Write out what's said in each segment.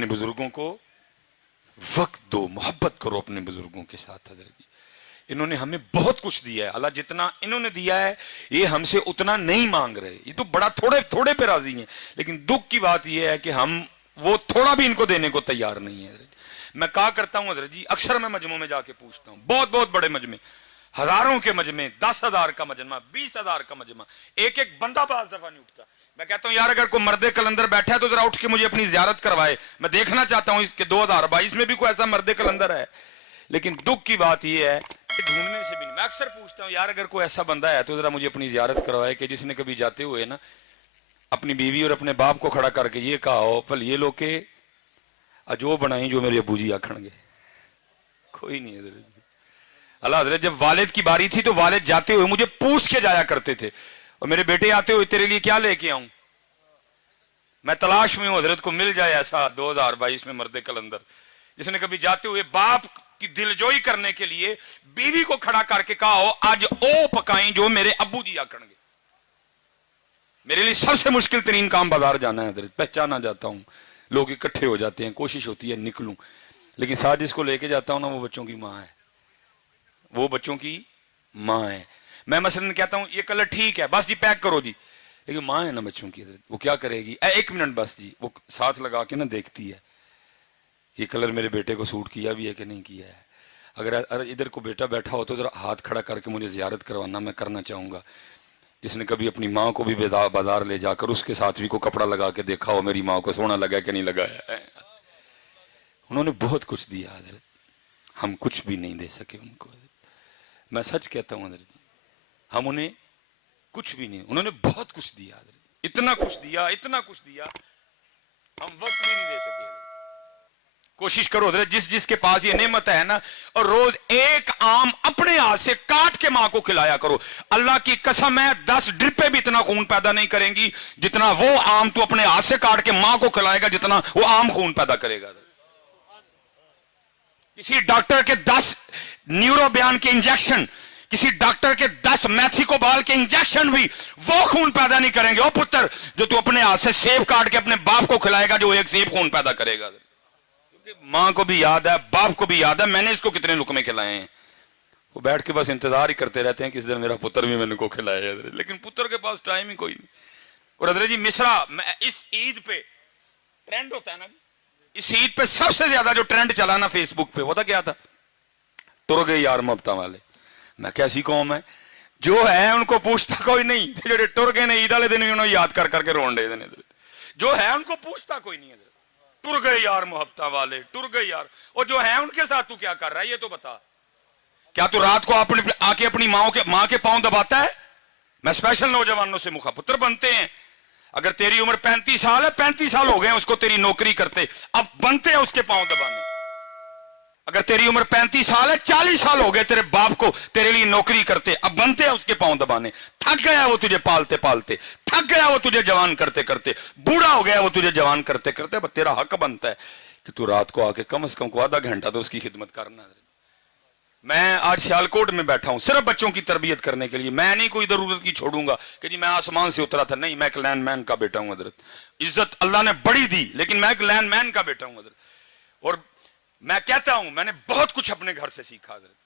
अपने बुजुर्गों को वक्त दो, मोहब्बत करो अपने बुजुर्गों के साथ। हजरत जी इन्होंने हमें बहुत कुछ दिया है, अल्लाह जितना इन्होंने दिया है ये हमसे उतना नहीं मांग रहे, ये तो बड़ा थोड़े थोड़े पे राजी हैं। लेकिन दुख की बात ये है कि हम वो थोड़ा भी इनको देने को तैयार नहीं है। मैं कहा करता हूँ हजरत जी, अक्सर मैं मजमों में जाके पूछता हूँ, बहुत बहुत बड़े मजमे, हजारों के मजमे, 10,000 का मजमा, 20,000 का मजमा, एक एक बंदा बाज दफा नहीं उठता। मैं कहता हूँ यार अगर कोई मर्दे कलंदर बैठा है तो जरा उठ के मुझे अपनी जियारत करवाए, मैं देखना चाहता हूँ कि 2022 में भी कोई ऐसा मर्दे कलंदर है। लेकिन दुख की बात यह है कि ढूंढने से भी नहीं। मैं अक्सर पूछता हूँ यार अगर कोई ऐसा बंदा है तो जरा मुझे अपनी जियारत करवाए कि जिसने कभी जाते हुए ना अपनी बीवी और अपने बाप को खड़ा करके ये कहा हो, पल ये लोग के अजो बनाई जो मेरे अबू जी आखणगे। कोई नहीं है। अल्लाह हजरत जब वालिद की बारी थी तो वालिद जाते हुए मुझे पूछ के जाया करते थे, और मेरे बेटे आते हुए तेरे लिए क्या लेके आऊं। मैं तलाश में हूं हजरत को मिल जाए ऐसा 2022 में मर्दे कलंदर जिसने कभी जाते हुए बाप की दिलजोई करने के लिए बीवी को खड़ा करके कहा हो आज ओ पकाई जो मेरे अब्बू जी आखणगे। मेरे लिए सबसे मुश्किल तरीन काम बाजार जाना है हजरत, पहचाना जाता हूं, लोग इकट्ठे हो जाते हैं, कोशिश होती है निकलूं, लेकिन साथ जिसको लेके जाता हूं ना वो बच्चों की माँ है, वो बच्चों की माँ है। मैं मसलन कहता हूं ये कलर ठीक है बस जी पैक करो जी, लेकिन माँ है ना बच्चों की, वो क्या करेगी, एक मिनट बस जी, वो साथ लगा के ना देखती है ये कलर मेरे बेटे को सूट किया भी है कि नहीं किया है। अगर इधर को बेटा बैठा हो तो जरा हाथ खड़ा करके मुझे जियारत करवाना, मैं करना चाहूंगा। जिसने कभी अपनी माँ को भी बाजार ले जाकर उसके साथ भी को कपड़ा लगा के देखा हो मेरी माँ को सोना लगा कि नहीं लगाया है। उन्होंने बहुत कुछ दिया हजरत, हम कुछ भी नहीं दे सके उनको। मैं सच कहता हूं हजरत, हम उन्हें कुछ भी नहीं, उन्होंने बहुत कुछ दिया हजरत, इतना कुछ दिया, इतना कुछ दिया, हम वक्त भी नहीं दे सके। कोशिश करो हजरत जिस जिसके पास ये नेमत है ना, और रोज एक आम अपने हाथ से काट के मां को खिलाया करो। अल्लाह की कसम है 10 ड्रिपें भी इतना खून पैदा नहीं करेंगी जितना वो आम तू अपने हाथ से काट के मां को खिलाएगा, जितना वो आम खून पैदा करेगा। किसी डॉक्टर के 10 न्यूरो बयान के इंजेक्शन, किसी डॉक्टर के 10 मैथिकोबाल के इंजेक्शन भी वो खून पैदा नहीं करेंगे। ओ पुत्र जो तू अपने हाथ से सेब काट के अपने बाप को खिलाएगा, जो एक सेब खून पैदा करेगा। क्योंकि मां को भी याद है, बाप को भी याद है मैंने इसको कितने लुकमे खिलाए हैं। वो बैठ के बस इंतजार ही करते रहते हैं किस दिन मेरा पुत्र भी मैंने को खिलाया, लेकिन पुत्र के पास टाइम ही कोई नहीं। और हजरत जी मिसरा इस ईद पे ट्रेंड होता है ना, इस ईद पे सबसे ज्यादा जो ट्रेंड चला ना फेसबुक पे, वो था क्या था, टुर गए यार मोहब्बतां वाले। मैं कैसी कौम है जो है उनको पूछता कोई नहीं, जो टुर गए ने ईद वाले दिन भी उन्होंने याद कर करके रोन दे देने, जो है उनको पूछता कोई नहीं है। टुर गए यार मोहब्बतां वाले, टुर गए यार, और जो है उनके साथ तू क्या कर रहा है ये तो बता। क्या तू रात को आके अपनी माँ के पांव दबाता है। मैं स्पेशल नौजवानों से मुखापुत्र बनते हैं, अगर तेरी उम्र 35 साल है, 35 साल हो गए उसको तेरी नौकरी करते, अब बनते हैं उसके पांव दबाने। अगर तेरी उम्र 35 साल है, 40 साल हो गए तेरे बाप को तेरे लिए नौकरी करते, अब बनते हैं उसके पांव दबाने। थक गया वो तुझे पालते पालते, थक गया वो तुझे जवान करते करते, बूढ़ा हो गया वो तुझे जवान करते करते। अब तेरा हक बनता है कि तू रात को आके कम से कम को आधा घंटा तो उसकी खिदमत करना। मैं आज सियालकोट में बैठा हूं सिर्फ बच्चों की तरबियत करने के लिए। मैं नहीं कोई जरूरत की छोड़ूंगा कि जी मैं आसमान से उतरा था, नहीं, मैं एक लैंडमैन का बेटा हूं हजरत। इज्जत अल्लाह ने बड़ी दी लेकिन मैं एक लैंडमैन का बेटा हूं हजरत। और मैं कहता हूं मैंने बहुत कुछ अपने घर से सीखा हजरत।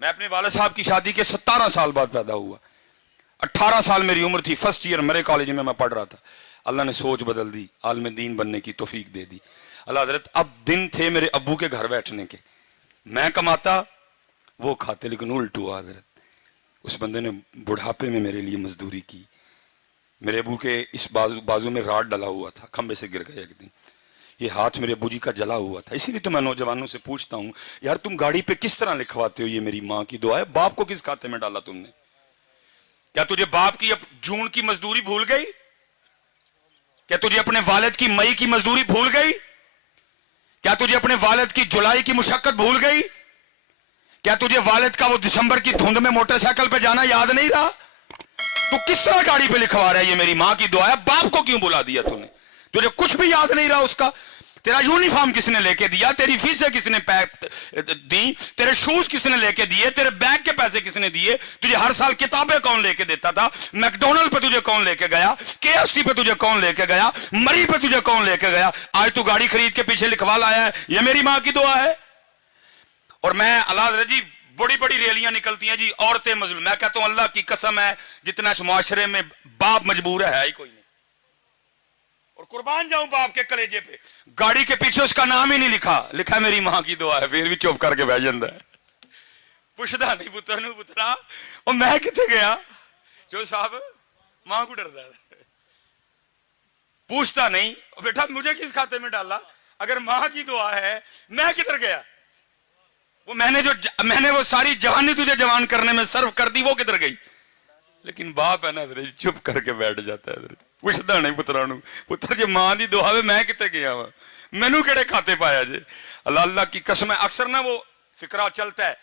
मैं अपने वाले साहब की शादी के 17 साल बाद पैदा हुआ, 18 साल मेरी उम्र थी, फर्स्ट ईयर मेरे कॉलेज में मैं पढ़ रहा था। अल्लाह ने सोच बदल दी, आलिम दीन बनने की तौफीक दे दी अल्लाह हजरत। अब दिन थे मेरे अब्बू के घर बैठने के, मैं कमाता वो खाते, लेकिन उल्ट हुआ हजरत। उस बंदे ने बुढ़ापे में मेरे लिए मजदूरी की। मेरे अबू के इस बाजू में राड डला हुआ था, खंबे से गिर गया एक दिन, ये हाथ मेरे अबू जी का जला हुआ था। इसीलिए तो मैं नौजवानों से पूछता हूं यार तुम गाड़ी पे किस तरह लिखवाते हो ये मेरी माँ की दुआ है, बाप को किस खाते में डाला तुमने। क्या तुझे बाप की अब जून की मजदूरी भूल गई? क्या तुझे अपने वालिद की मई की मजदूरी भूल गई? क्या तुझे अपने वालिद की जुलाई की मुशक्कत भूल गई? क्या तुझे वालिद का वो दिसंबर की धुंध में मोटरसाइकिल पे जाना याद नहीं रहा? तू किस तरह गाड़ी पे लिखवा रहा है ये मेरी माँ की दुआ है, बाप को क्यों बुला दिया तूने? तुझे कुछ भी याद नहीं रहा उसका। तेरा यूनिफॉर्म किसने लेके दिया, तेरी फीसें किसने दी, तेरे शूज किसने लेके दिए, तेरे बैग के पैसे किसने दिए, तुझे हर साल किताबें कौन लेके देता था, मैकडोनल्ड पे तुझे कौन लेके गया, केएफसी पे तुझे कौन लेके गया, मरी पे तुझे कौन लेके गया, आज तू गाड़ी खरीद के पीछे लिखवा लाया है ये मेरी मां की दुआ है। और मैं अल्लाह जी बड़ी बड़ी रैलियां निकलती हैं जी, औरतें मजलूम, मैं कहता हूं अल्लाह की कसम है जितना इस मुआशरे में बाप मजबूर है ही कोई नहीं, और कुर्बान जाऊं बाप के कलेजे पे, गाड़ी के पीछे उसका नाम ही नहीं लिखा, लिखा मेरी मां की दुआ है, फिर भी चुप करके बह जाता है, पुछदा नहीं पुत्र नूं पुत्रा और मैं किथे गया, जो साहब मां को डरदा है, पूछता नहीं बेटा मुझे किस खाते में डाला, अगर मां की दुआ है मैं किधर गया, वो मैंने वो सारी जवानी तुझे जवान करने में सर्व कर दी, वो किधर गई। लेकिन बाप है ना चुप करके बैठ जाता है, पुछदा नहीं पुत्रा नूं पुत्र जे मां दी दुआ वे मैं किते गया वा, मैनू केड़े खाते पाया जे। अल्लाह अल्लाह की कसम है, अक्सर ना वो फिक्रा चलता है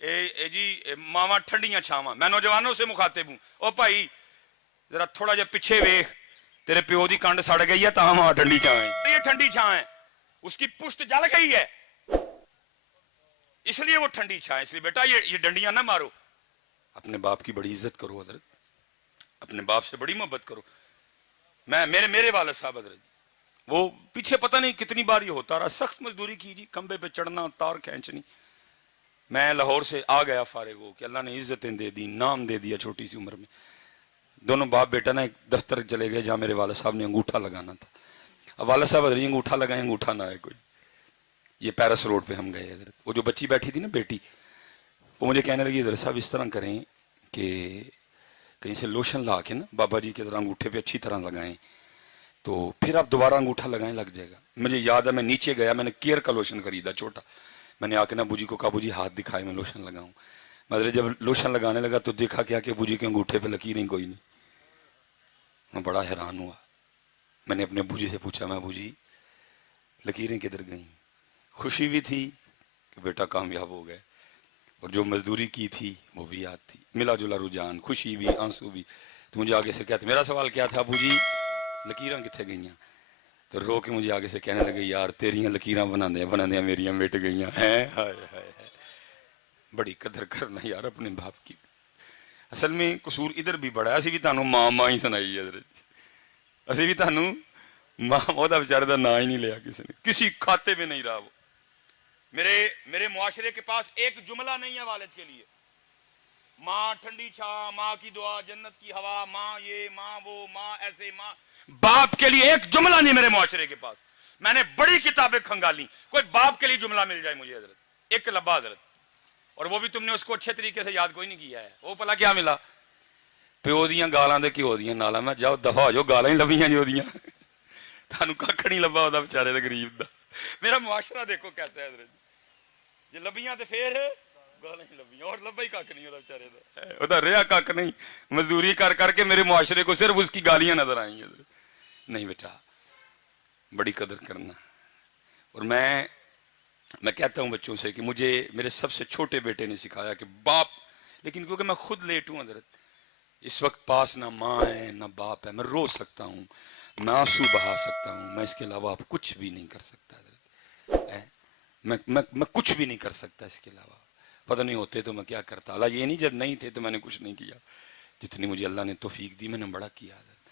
ए जी मावा ठंडियां छावां, मैं नौजवानों से मुखातिब हूं, ओ भाई जरा थोड़ा जा पीछे वेख, तेरे प्यो दी कंड सड़ गई है तां मां ठंडी छां है, ये ठंडी छां है, उसकी पुष्ट जल गई है इसलिए वो ठंडी छां है। इसलिए बेटा ये डंडियां ना मारो, अपने बाप की बड़ी इज्जत करो हजरत, अपने बाप से बड़ी मोहब्बत करो। मैं मेरे वाले साहब हजरत वो पीछे पता नहीं कितनी बार ये होता रहा, सख्त मजदूरी की जी, खंबे पे चढ़ना तार खींचनी, मैं लाहौर से आ गया फारिग हो कि अल्लाह ने इज्जतें दे दी, नाम दे दिया छोटी सी उम्र में। दोनों बाप बेटा ना एक दफ्तर चले गए जहां मेरे वाला साहब ने अंगूठा लगाना था, अब वाला साहब हजरत अंगूठा लगाए, अंगूठा ना आए कोई, ये पैरिस रोड पे हम गए हजरत, वो जो बच्ची बैठी थी ना बेटी, वो मुझे कहने लगी हजरत साहब इस तरह करें कि कहीं से लोशन ला के ना बाबा जी के तरह अंगूठे पे अच्छी तरह लगाएं तो फिर आप दोबारा अंगूठा लगाएं लग जाएगा। मुझे याद है मैं नीचे गया, मैंने केयर का लोशन खरीदा छोटा, मैंने आके ना बूजी को कहा बूजी हाथ दिखाए मैं लोशन लगाऊं, मतलब जब लोशन लगाने लगा तो देखा क्या कि बूजी के अंगूठे पे लकीरें कोई नहीं, मैं बड़ा हैरान हुआ, मैंने अपने बूजी से पूछा मैं बूजी लकीरें किधर गई, खुशी भी थी कि बेटा कामयाब हो गए और जो मजदूरी की थी वो भी याद थी, मिला जुला रुझान, खुशी भी आंसू भी। तो मुझे आगे से कहते मेरा सवाल क्या था बूजी लकीरां किथे गईयां, तो रो के मुझे आगे से कहने लगे यार तेरियां लकीरां बनाने मेरियां मिट गईयां हैं, हाय हाय हाय, बड़ी कदर करना यार अपने बाप की। असल में कसूर इधर भी बड़ा, असी भी तुहानू मां ही सुनाई है, असी भी तुहानू मां, ओहदा बेचारे दा नां ही नहीं लिया किसी ने, किसी खाते में नहीं रहा वो। मेरे मुआशरे के पास एक जुमला नहीं है वालिद के लिए, माँ ठंडी छां, माँ की दुआ, जन्नत की हवा, माँ ये माँ वो माँ ऐसे, माँ बाप के लिए एक जुमला नहीं मेरे मुआशरे के पास। मैंने बड़ी किताबें खंगाली, कोई बाप के लिए जुमला मिल जाए मुझे हजरत, एक लब्बा हजरत, और वो भी तुमने उसको अच्छे तरीके से याद कोई नहीं किया है। वो भला क्या मिला, प्यो दियां गालां दे घ्यो दियां नालां, मैं जाओ दफा हो जाओ, गालां ही लभियां जो दियां, थानू कख नहीं लब्बा ओहदा बेचारे दा गरीब दा। मेरा मुआशरा देखो कैसा है हजरत, जे लभियां ते फिर गालां ही लभियां, और लब्बा ही कख नहीं ओहदा बेचारे दा, ओहदा रेहा कख नहीं, मजदूरी कर करके मेरे मुआशरे को सिर्फ उसकी गालियां नजर आई हजरत। नहीं बेटा बड़ी कदर करना। और मैं कहता हूं बच्चों से कि मुझे मेरे सबसे छोटे बेटे ने सिखाया कि बाप, लेकिन क्योंकि मैं खुद लेट हूं हजरत, इस वक्त पास ना माँ है ना बाप है, मैं रो सकता हूँ, मैं आंसू बहा सकता हूँ, मैं इसके अलावा आप कुछ भी नहीं कर सकता हजरत, मैं कुछ भी नहीं कर सकता इसके अलावा। पता नहीं होते तो मैं क्या करता, अल्लाह ये नहीं जब नहीं थे तो मैंने कुछ नहीं किया, जितनी मुझे अल्लाह ने तौफीक दी मैंने बड़ा किया हजरत,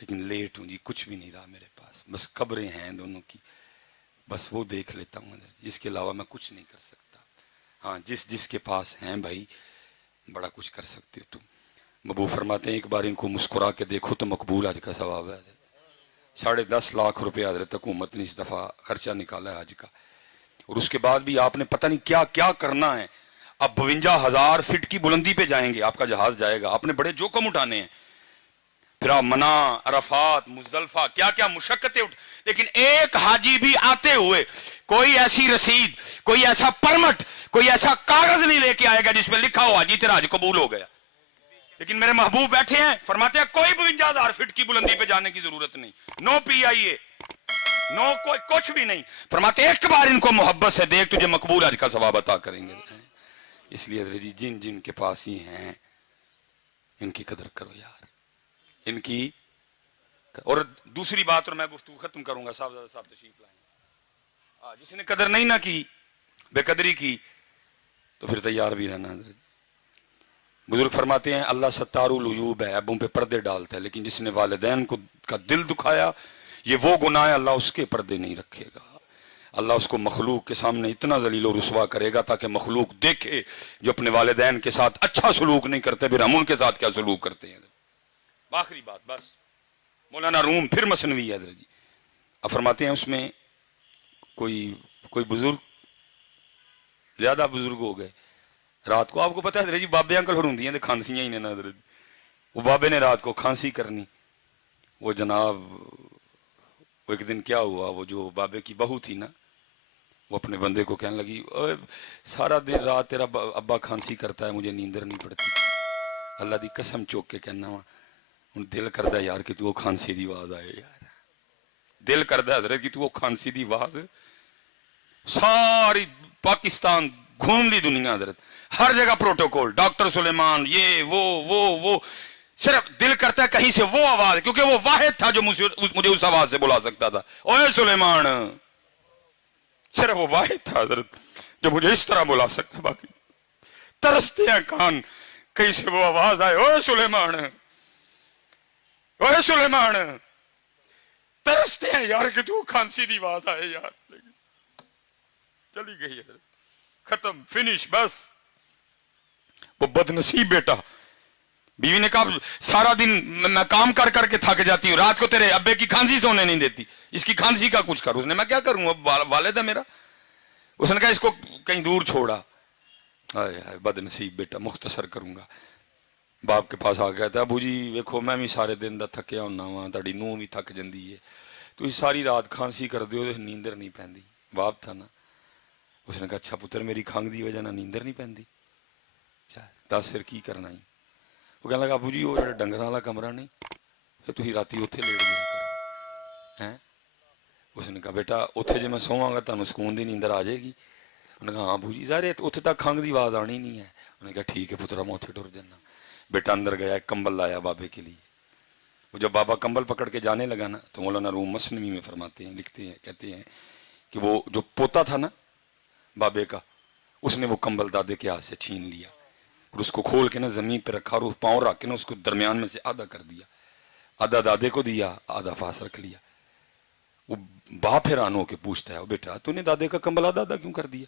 लेकिन लेट हूँ जी, कुछ भी नहीं रहा मेरे पास, बस कब्रें हैं दोनों की, बस वो देख लेता हूँ हजरत, इसके अलावा मैं कुछ नहीं कर सकता। हाँ जिसके पास हैं भाई बड़ा कुछ कर सकते हो तुम। महबूब फरमाते हैं एक बार इनको मुस्कुरा के देखो तो मकबूल हज का सवाब है। 10.5 लाख रुपया हजरत हुकूमत ने इस दफ़ा खर्चा निकाला है हज का, और उसके बाद भी आपने पता नहीं क्या क्या करना है। अब 52,000 फीट की बुलंदी पे जाएंगे, आपका जहाज जाएगा, आपने बड़े जोखम उठाने हैं, फिर आप मना, अरफात, मुजदलफा, क्या क्या मुशक्कतें उठ, लेकिन एक हाजी भी आते हुए कोई ऐसी रसीद, कोई ऐसा परमिट, कोई ऐसा कागज नहीं लेके आएगा जिसमें लिखा हो हाजी तेरा हज कबूल हो गया। लेकिन मेरे महबूब बैठे हैं, फरमाते हैं कोई 52,000 फीट की बुलंदी पे जाने की जरूरत नहीं, नो PIA, नो कोई कुछ भी नहीं, फरमाते एक बार इनको मोहब्बत से देख तुझे मकबूल हज का सवाब अता करेंगे। इसलिए जिन जिन के पास ही हैं इनकी कदर करो यार, इनकी। और दूसरी बात, और मैं गुफ्तगू खत्म करूंगा, साहब तशरीफ लाएं। جس نے قدر نہیں نہ کی، بے قدری کی، تو پھر تیار بھی رہنا حضرت۔ بزرگ فرماتے ہیں اللہ ستار العیوب ہے، عیبوں پہ پردے ڈالتا ہے، لیکن جس نے والدین کو کا دل دکھایا یہ وہ گناہ ہے، اللہ اس کے پردے نہیں رکھے گا۔ اللہ اس کو مخلوق کے سامنے اتنا ذلیل و رسوا کرے گا تاکہ مخلوق دیکھے جو اپنے والدین کے ساتھ اچھا سلوک نہیں کرتے پھر ہم ان کے ساتھ کیا سلوک کرتے ہیں۔ آخری بات بس، مولانا روم پھر مثنوی ہے حضرت جی، اب فرماتے ہیں اس میں کوئی بزرگ زیادہ بزرگ ہو گئے رات کو، آپ کو پتہ ہے حضرت جی بابے انکل ہرندیاں تے کھانسیاں ہی نے نا حضرت، وہ بابے نے رات کو کھانسی کرنی، وہ جناب وہ ایک دن کیا ہوا، وہ جو بابے کی بہو تھی نا وہ اپنے بندے کو کہنے لگی سارا دن رات تیرا ابا کھانسی کرتا ہے مجھے نیندر نہیں پڑتی، اللہ دی قسم چوک کے کہنا وا ہن دل کردہ یار کہ تو وہ کھانسی دی آواز آئے، یار دل کردہ حضرت کہ تو وہ کھانسی دی آواز، ساری پاکستان گھوم دی دنیا حضرت، ہر جگہ پروٹوکول، ڈاکٹر سلیمان یہ وہ صرف دل کرتا ہے کہیں سے وہ آواز، کیونکہ وہ واحد تھا جو مجھے اس آواز سے بلا سکتا تھا، اوے سلیمان، صرف وہ واحد تھا حضرت جو مجھے اس طرح بلا سکتا، باقی ترستے ہیں کان کہیں سے وہ آواز آئے، اوے سلیمان، اوے سلیمان، ترستے ہیں یار کہ تو کھانسی دی آواز آئے یار، چلی گئی حضرت، ختم، فنش، بس۔ وہ بد نصیب بیٹا، بیوی نے کہا سارا دن میں کام کر کر کے تھک جاتی ہوں، رات کو تیرے ابے کی کھانسی سونے نہیں دیتی، اس کی کھانسی کا کچھ کر، اس نے میں کیا کروں، اب والد ہے میرا، اس نے کہا اس کو کہیں دور چھوڑا، بد نصیب بیٹا، مختصر کروں گا، باپ کے پاس آ گیا تھا، ابو جی ویکھو میں بھی سارے دن دا تھکیا ہونا وا، تہاڈی نوح بھی تھک جندی ہے، تو ساری رات کھانسی کر دیو تے نیندر نہیں پیندی، باپ تھا نا، اس نے کہا اچھا پتر میری کھنگ دی وجہ نہ نیندر نہیں پیندی، دس پھر کی کرنا ہی، وہ کہنے لگا ابو جی وہ ڈنگر والا کمرہ نہیں، پھر تھی راتی اتنے لیٹ گیا کرو، اس نے کہا بیٹا اتنے جی میں سواں گا تمہیں سکون دی نیندر آ جائے گی، انہوں نے کہا ہاں ابو جی ظاہر اتنے تک کھنگ دی آواز آنی نہیں ہے، انہوں نے کہا ٹھیک ہے پترا میں اتنے ٹر جانا، بیٹا اندر گیا ایک کمبل لایا بابے کے لیے، وہ جب بابا کمبل پکڑ کے جانے لگا نا تو مولانا روم مثنوی میں فرماتے ہیں، لکھتے ہیں، کہتے ہیں کہ وہ جو پوتا تھا نا بابے کا، اس نے وہ کمبل دادے کے ہاتھ سے چھین لیا اور اس کو کھول کے نا زمین پہ رکھا اور پاؤں رکھ کے نا اس کو درمیان میں سے آدھا کر دیا، آدھا دادے کو دیا، آدھا پاس رکھ لیا۔ وہ باپ حیران ہو کے پوچھتا ہے بیٹا تو نے دادے کا کمبل آدھا آدھا کیوں کر دیا،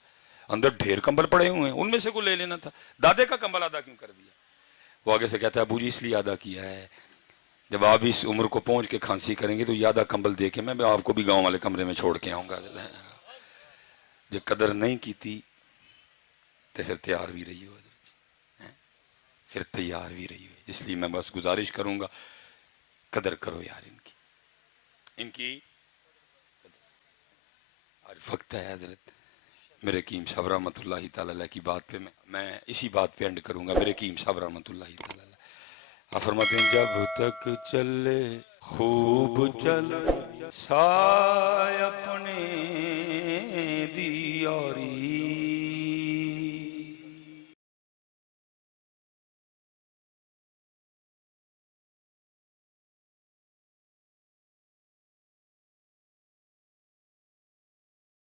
اندر ڈھیر کمبل پڑے ہوئے ہیں ان میں سے کو لے لینا تھا، دادے کا کمبل آدھا کیوں کر دیا؟ وہ آگے سے کہتا ہے ابو جی اس لیے آدھا کیا ہے جب آپ اس عمر کو پہنچ کے کھانسی کریں گے تو یہ آدھا کمبل دے کے میں آپ کو بھی گاؤں والے کمرے میں چھوڑ کے آؤں گا، جو قدر نہیں کی تھی تو پھر تیار بھی رہی ہو، پھر تیار بھی رہی ہو، اس لیے میں بس گزارش کروں گا قدر کرو یار ان کی آج وقت ہے حضرت میرے قیم صاحب رحمۃ اللہ تعالی علیہ کی بات پہ میں اسی بات پہ اینڈ کروں گا، میرے قیم صاحب رحمۃ اللہ تعالی علیہ آپ فرماتے ہیں جب تک چلے خوب چل سائے اپنے